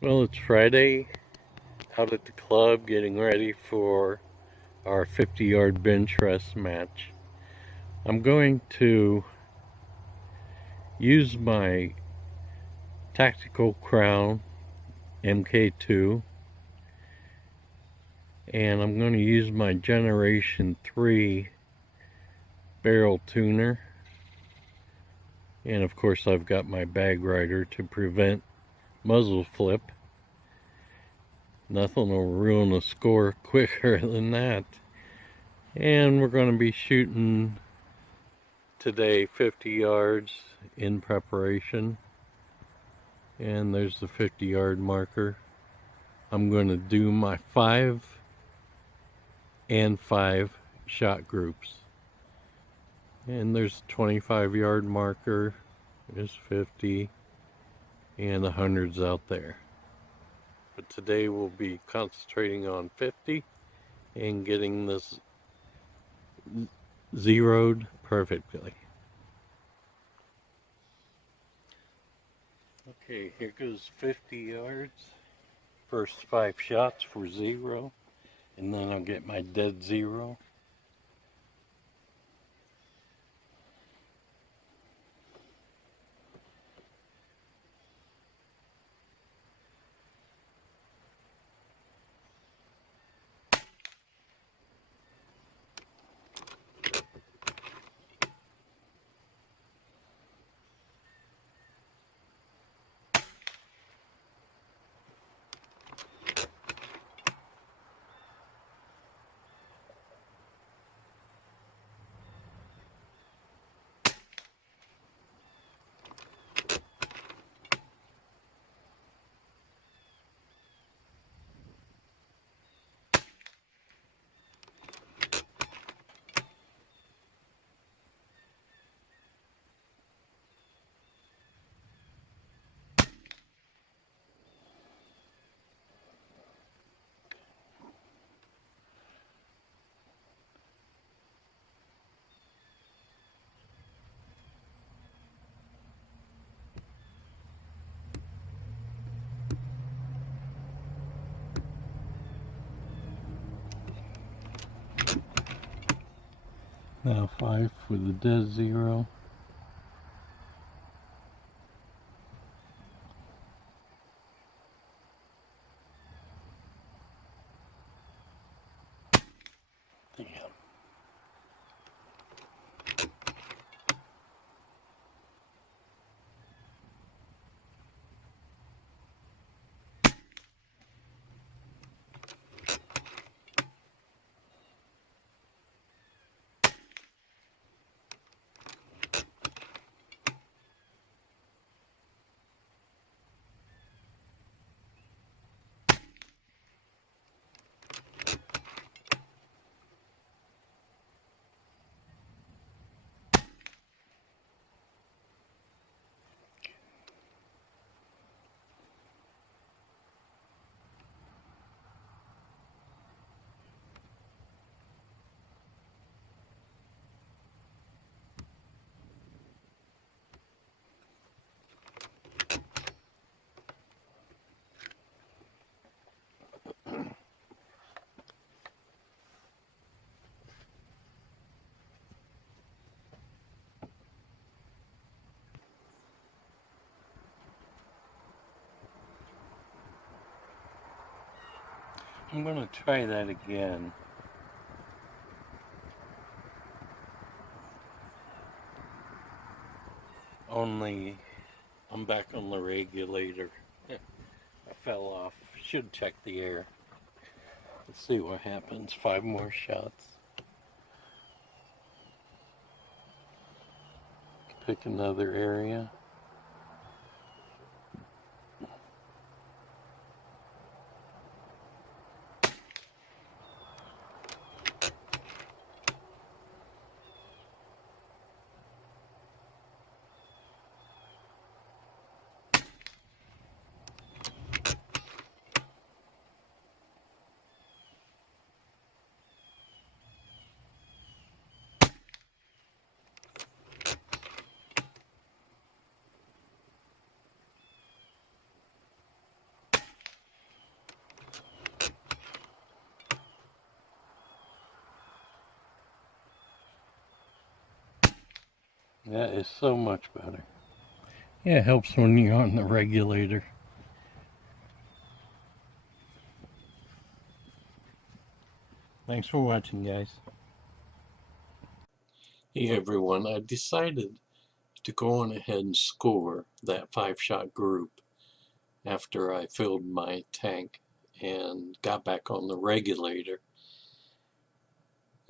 Well, it's Friday, out at the club getting ready for our 50-yard bench press match. I'm going to use my Tactical Crown MKII, and I'm going to use my Gen3 Barrel Tuner, and of course I've got my bag rider to prevent muzzle flip. Nothing will ruin a score quicker than that. And we're going to be shooting today 50 yards in preparation, and there's the 50-yard marker. I'm going to do my 5 and 5 shot groups, and there's 25-yard marker, there's 50, and the hundreds out there. But today we'll be concentrating on 50 and getting this zeroed perfectly. Okay, here goes 50 yards. First 5 shots for 0, and then I'll get my dead 0. Now 5 for the dead 0. Damn. I'm going to try that again. Only I'm back on the regulator. I fell off. Should check the air. Let's see what happens. 5 more shots. Pick another area. That is so much better. Yeah, it helps when you're on the regulator. Thanks for watching, guys. Hey everyone, I decided to go on ahead and score that 5-shot group after I filled my tank and got back on the regulator.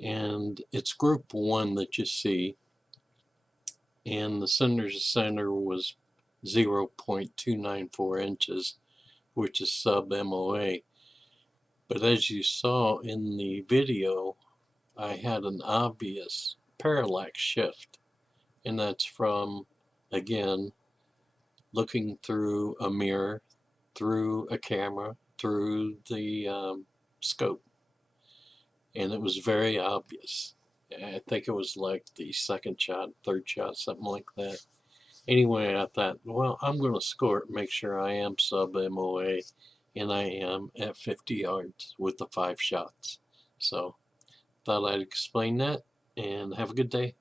And it's group 1 that you see, and the center to center was 0.294 inches, which is sub-MOA. But as you saw in the video, I had an obvious parallax shift, and that's from, again, looking through a mirror, through a camera, through the scope, and it was very obvious. I think it was like the second shot, third shot, something like that. Anyway, I thought, well, I'm going to score it, make sure I am sub-MOA, and I am at 50 yards with the 5 shots. So, thought I'd explain that, and have a good day.